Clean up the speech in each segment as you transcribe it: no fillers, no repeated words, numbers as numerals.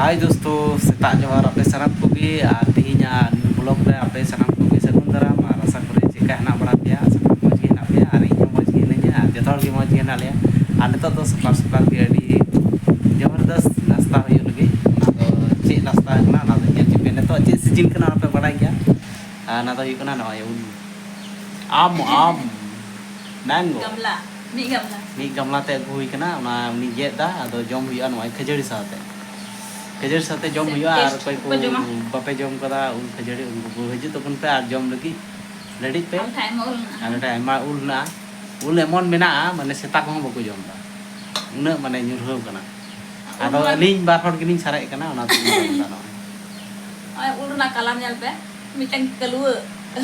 हाय दोस्तों सेता जोहार आपे सानाम कोगे तेहिना ब्लॉग रे आपे सानाम कोगे सगुन दाराम और आशा करे चेका हेना बड़ा पे सानाम मज गे हेना पे और इन मज गे हेना जतो गे मज गे हेना ले और नितो तो सकाल सकाल गे अडी जबरदस्त नाश्ता हुई लगे चे नाश्ता कना ना तो चे पे नितो चे सीजन कना आपे बड़ा गया ना तो हुई कना ना आम मैंगो गमला मी गमला ते हुई कना ना उनी जेदा आदो जम हुई अनवा खजड़ी साथे खजड़ी साथे जम हुआ और कोई को बापे जम कदा उन खजड़ी उनको हजू तबन पे और जम लगी रेडी पे और टाइम उल ना उल एमन मेना माने सेता को बको जम दा उना माने ᱧᱩᱨᱦᱟᱹᱣ कना आदो अलिंग बार हर गिनिंग साराय कना ओना तो ay उल ना कलर नेल पे मिटन कलुआ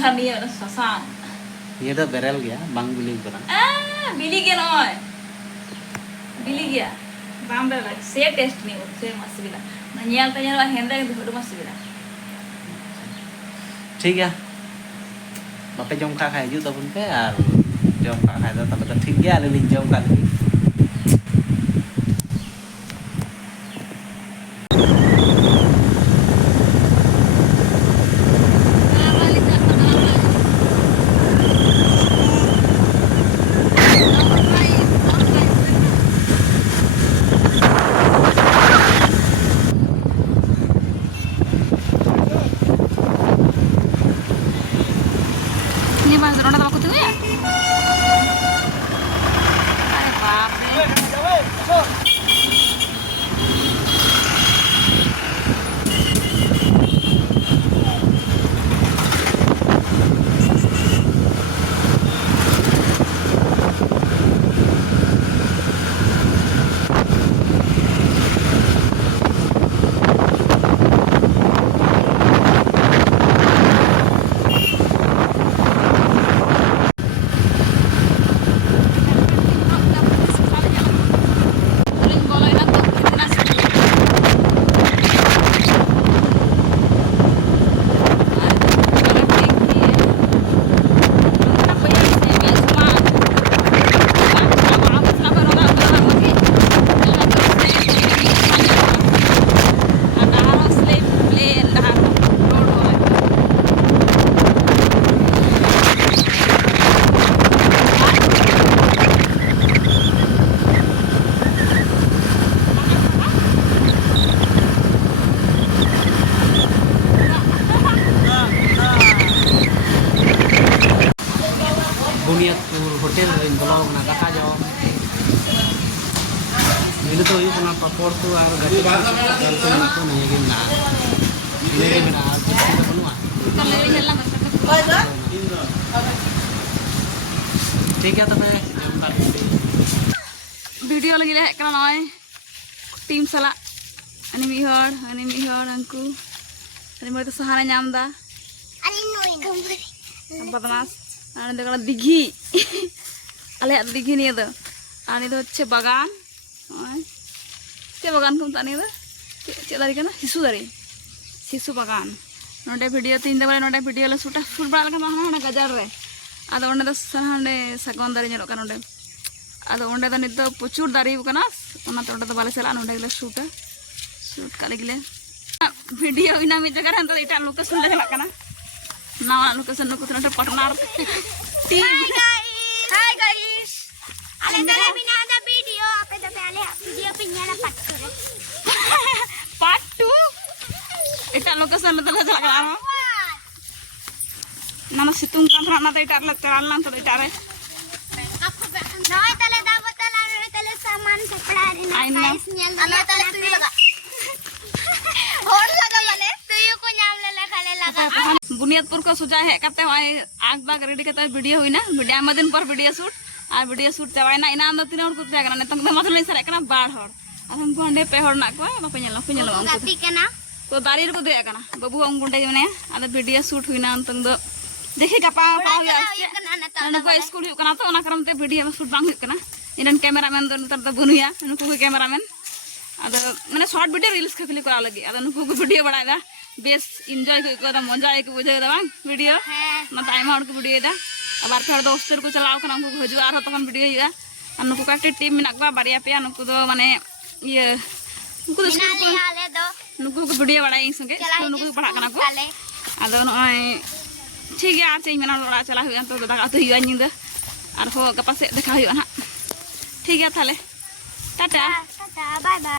हनिया ससांग ये तो बेरल गया बांग बिली कना बिली के नय बिली गया बाम रे से टेस्ट नहीं से मस्त बिला ननियाल पे नेल हेंदा के धोड़ मस्त बिला ठीक है बापे जम खा खाय जू तबन पे और जम खा खाय तब तो ठीक गया लिंग जम का लगी ini bang drone aku tuh ya अरे बाप रे बुनियादपुर होटल ब्लॉग ना दाका जॉम मिले तो हुई कना पापड़ तो और गाड़ी को ना को नहीं गे ना मेरे में ना बनुआ ठीक है तबे वीडियो लगी ले कना नय टीम सला अनि मिहर अंकु अनि मोर तो सहारा नाम दा अनि नोई बदमाश आने देखो दिघी अले दिघी नहीं तो आने तो अच्छे बागान चे बागान को ताने तो चे दारी करना सिसु बागान नोटे वीडियो तीन दबारे नोटे वीडियो ले शूट बड़ा लगा माहना ना गजार रे आदो ओंडे तो सहांडे सागवान दारी नेलो का नोटे आदो ओंडे तो नितो प्रचुर दारी कना ओना तो ओंडे तो बाले चला नोटे ले शूट का लगिले वीडियो इना मी जगह तो इटा लोकेशन ले चला कना नावा लोकेशन नुको तो partner hi guys ale tele binada video apa tapi ale video pinyala part 2 eta location to la jala nana situng kan na ta eta la chalan to eta re noy tele da botala noy tele saman kapda re na guys nyal ale tele tu laga और लगा मने तो you को नाम ले खाले लगा बुनियादपुर को सुजा है करते आग बाग रेडी करते वीडियो हुई ना वीडियो मदिन पर वीडियो शूट चाबाई ना इना तीन हर को जागना नितंग दे मतलब सरे कना बाड़ हर हम को हंडे पे हर ना को बापे नेलो गाती कना तो दारी रे को दे कना बाबू हम गुंडे जने आदा वीडियो शूट हुई ना अंतंग दो देखि गपा हुई ना को स्कूल हुई कना तो ओना करम ते वीडियो शूट बांग हुई कना इनन कैमरामैन दो नतर तो बनुया नुको कैमरामैन आदा माने शॉर्ट वीडियो रील्स के क्लिक करा लगी आदा नुको वीडियो बड़ा दा बेस एंजॉय को दा मजा आके बुझे दा बांग वीडियो मत आइमा हर को वीडियो दा अब थोड़ा दोस्तर को चलाओ खाना उनको हजू और तक वीडियो हुआ और नुको का टीम में बारिया पे नुको माने ये नुको नुकु को वीडियो बड़ा इन संगे नुकु पढ़ा करना को आदो नय ठीक गया आज इन मेना ओड़ा चला हुआ तो दाका तो हुआ निंदा और हो गपा से देखा हुआ ना ठीक है थाले टाटा बाय बाय।